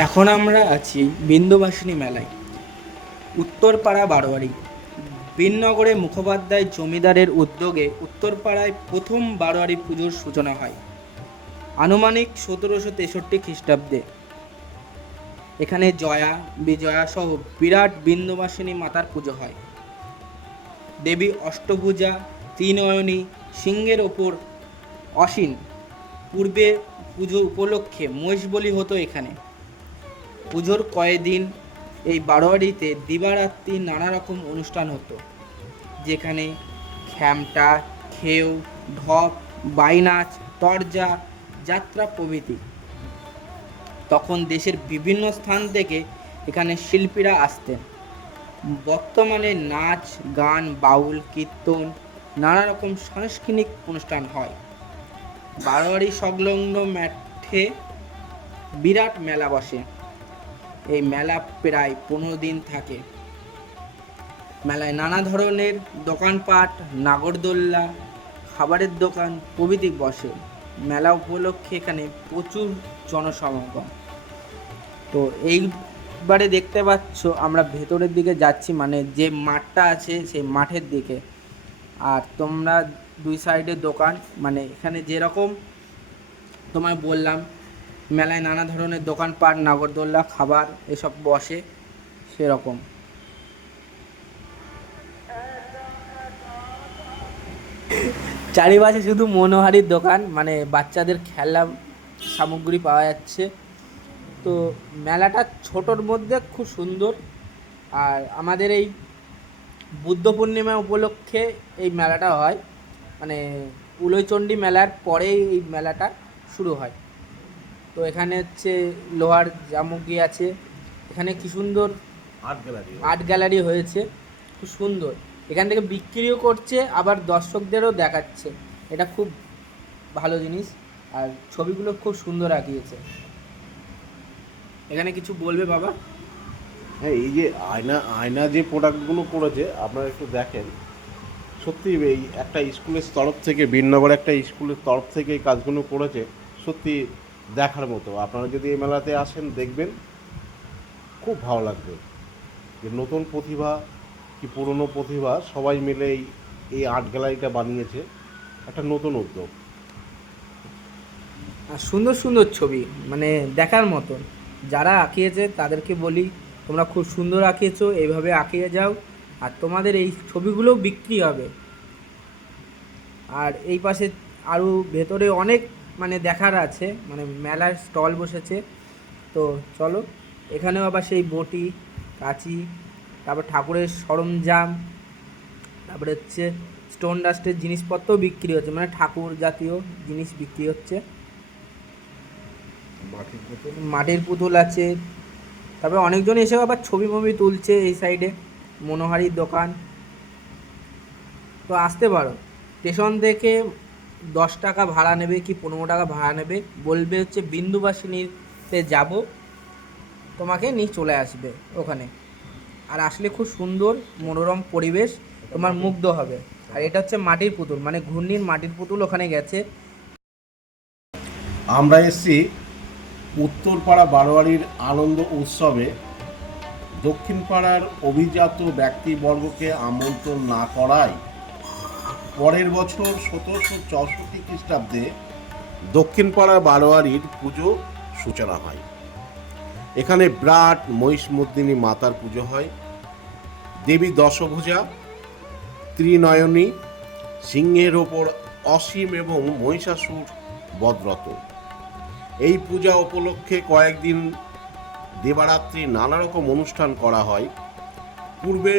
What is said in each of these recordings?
এখন আমরা আছি বিন্দুবাসিনী মেলায়, উত্তরপাড়া বারোয়ারি। বীরনগরে মুখোপাধ্যায় জমিদারের উদ্যোগে উত্তরপাড়ায় প্রথম বারোয়ারি পুজোর সূচনা হয় আনুমানিক 1763 খ্রিস্টাব্দে। এখানে জয়া, বিজয়া সহ বিরাট বিন্দুবাসিনী মাতার পুজো হয়। দেবী অষ্টভুজা, ত্রিনয়নী, সিংহের ওপর অসীন। পূর্বে পুজো উপলক্ষে মহিষ বলি হতো এখানে। পুজোর কয়েকদিন এই বারোয়ারিতে দিবারাত্রি নানা রকম অনুষ্ঠান হতো, যেখানে খ্যামটা, খেউ, ঢপ, বাইনাচ, তরজা, যাত্রা প্রভৃতি। তখন দেশের বিভিন্ন স্থান থেকে এখানে শিল্পীরা আসতেন। বর্তমানে নাচ, গান, বাউল, কীর্তন, নানা রকম সাংস্কৃতিক অনুষ্ঠান হয়। বারোয়ারি সংলগ্ন মাঠে বিরাট মেলা বসে। এই মেলা প্রায় 15 দিন থাকে। মেলায় নানা ধরনের দোকানপাট, নাগরদোল্লা, খাবারের দোকান প্রভৃতি বসে। মেলা উপলক্ষে এখানে প্রচুর জনসমাগম। তো এইবারে দেখতে পাচ্ছ আমরা ভেতরের দিকে যাচ্ছি, মানে যে মাঠটা আছে সেই মাঠের দিকে। আর তোমরা দুই সাইডে দোকান, মানে এখানে যেরকম তোমায় বললাম মেলায় নানা ধরনের দোকানপাট, নাগরদোল্লা, খাবার এসব বসে, সেরকম। চারিপাশে শুধু মনোহারীর দোকান, মানে বাচ্চাদের খেলনা সামগ্রী পাওয়া যাচ্ছে। তো মেলাটা ছোটোর মধ্যে খুব সুন্দর। আর আমাদের এই বুদ্ধ পূর্ণিমা উপলক্ষে এই মেলাটা হয়, মানে উলয়চণ্ডী মেলার পরেই এই মেলাটা শুরু হয়। তো এখানে হচ্ছে লোহার সামগ্রী আছে, এখানে কি সুন্দর আর্ট গ্যালারি হয়েছে, খুব সুন্দর। এখান থেকে বিক্রিও করছে, আবার দর্শকদেরও দেখাচ্ছে। এটা খুব ভালো জিনিস। আর ছবিগুলো খুব সুন্দর আঁকিয়েছে। এখানে কিছু বলবে বাবা? হ্যাঁ, এই যে আয়না আয়না যে প্রোডাক্টগুলো করেছে আপনারা একটু দেখেন, সত্যি এই একটা স্কুলের তরফ থেকে, বীরনগর একটা স্কুলের তরফ থেকে এই কাজগুলো করেছে, সত্যি দেখার মতো। আপনারা যদি এই মেলাতে আসেন দেখবেন, খুব ভালো লাগবে যে নতুন প্রতিভা কি পুরনো প্রতিভা সবাই মিলে এই আর্ট গ্যালারিটা বানিয়েছে, একটা নতুন উদ্যোগ। আর সুন্দর সুন্দর ছবি, মানে দেখার মতন। যারা আঁকিয়েছে তাদেরকে বলি, তোমরা খুব সুন্দর আঁকিয়েছো, এইভাবে আঁকিয়ে যাও, আর তোমাদের এই ছবিগুলোও বিক্রি হবে। আর এই পাশে আরও ভেতরে অনেক মানে দেখার আছে, মানে মেলার স্টল বসেছে। তো চলো, এখানেও আবার সেই বটি, কাঁচি, তারপর ঠাকুরের সরঞ্জাম, তারপরে হচ্ছে স্টোন ডাস্টের জিনিসপত্রও বিক্রি হচ্ছে, মানে ঠাকুর জাতীয় জিনিস বিক্রি হচ্ছে। মাটির পুতুল আছে। তারপরে অনেকজন এসে আবার ছবি মবি তুলছে এই সাইডে। মনোহারীর দোকান। তো আসতে পারো। স্টেশন থেকে 10 টাকা ভাড়া নেবে কি 15 টাকা ভাড়া নেবে, বলবে হচ্ছে বিন্দুবাসিনীতে যাব, তোমাকে নিয়ে চলে আসবে ওখানে। আর আসলে খুব সুন্দর মনোরম পরিবেশ, তোমার মুগ্ধ হবে। আর এটা হচ্ছে মাটির পুতুল, মানে ঘূর্ণির মাটির পুতুল ওখানে গেছে। আমরা এসেছি উত্তরপাড়া বারোয়ারির আনন্দ উৎসবে। দক্ষিণ পাড়ার অভিজাত ব্যক্তিবর্গকে আমন্ত্রণ না করায় পরের বছর 1764 খ্রিস্টাব্দে দক্ষিণ পাড়া বারোয়ারির পুজো সূচনা হয়। এখানে বিরাট মহিষমর্দিনী মাতার পুজো হয়। দেবী দশভুজা, ত্রিনয়নী, সিংহের ওপর অসীম এবং মহিষাসুর বধরত। এই পূজা উপলক্ষে কয়েকদিন দেবারাত্রি নানা রকম অনুষ্ঠান করা হয়। পূর্বে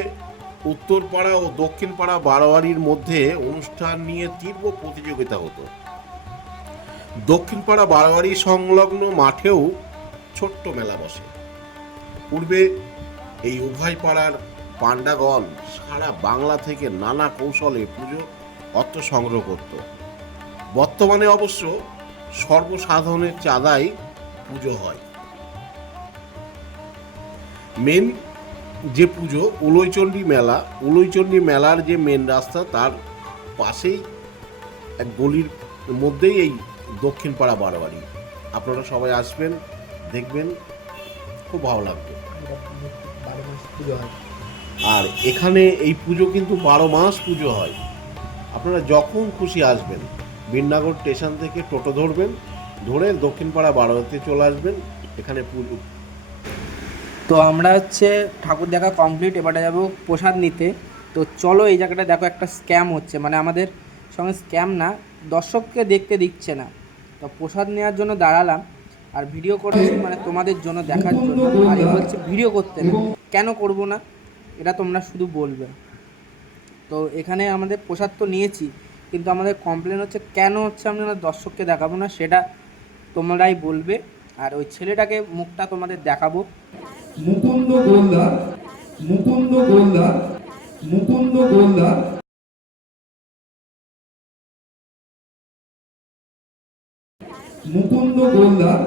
উত্তরপাড়া ও দক্ষিণ পাড়া বারোয়ারির মধ্যে অনুষ্ঠান নিয়ে তীব্র প্রতিযোগিতা হতো। দক্ষিণ পাড়া বারোয়ারি সংলগ্ন মাঠেও ছোট্ট মেলা বসে। পূর্বে এই উভয় পাড়ার পাণ্ডাগণ সারা বাংলা থেকে নানা কৌশলে পুজো অর্থ সংগ্রহ করত। বর্তমানে অবশ্য সর্বসাধারণের চাঁদায় পুজো হয়। মেন যে পুজো উলয়চণ্ডী মেলার যে মেন রাস্তা, তার পাশেই এক গলির মধ্যেই এই দক্ষিণ পাড়া বারোয়ারি। আপনারা সবাই আসবেন, দেখবেন, খুব ভালো লাগবে। এটা 12 মাস পুজো হয়। আর এখানে এই পুজো কিন্তু 12 মাস পুজো হয়। আপনারা যখন খুশি আসবেন, বিননগর স্টেশন থেকে টোটো ধরবেন, ধরে দক্ষিণপাড়া বারোয়ারিতে চলে আসবেন। এখানে পুজো। তো আমরা হচ্ছে ঠাকুর দেখা কমপ্লিট, এবারে যাবো প্রসাদ নিতে। তো চলো, এই জায়গাটা দেখো একটা স্ক্যাম হচ্ছে, মানে আমাদের সঙ্গে স্ক্যাম না, দর্শককে দেখতে দিচ্ছে না। তো প্রসাদ নেওয়ার জন্য দাঁড়ালাম, আর ভিডিও করছি মানে তোমাদের জন্য দেখার জন্য, আর এ বলছে ভিডিও করতে না। কেন করব না এটা তোমরা শুধু বলবে। তো এখানে আমাদের প্রসাদ তো নিয়েছি, কিন্তু আমাদের কমপ্লেন হচ্ছে কেন হচ্ছে আমরা দর্শককে দেখাবো না, সেটা তোমরাই বলবে। আর ওই ছেলেটাকে মুখটা তোমাদের দেখাবো। মুকুন্দ গোলদার, মুকুন্দ গোলদার, মুকুন্দ গোলদার, মুকুন্দ গোলদার।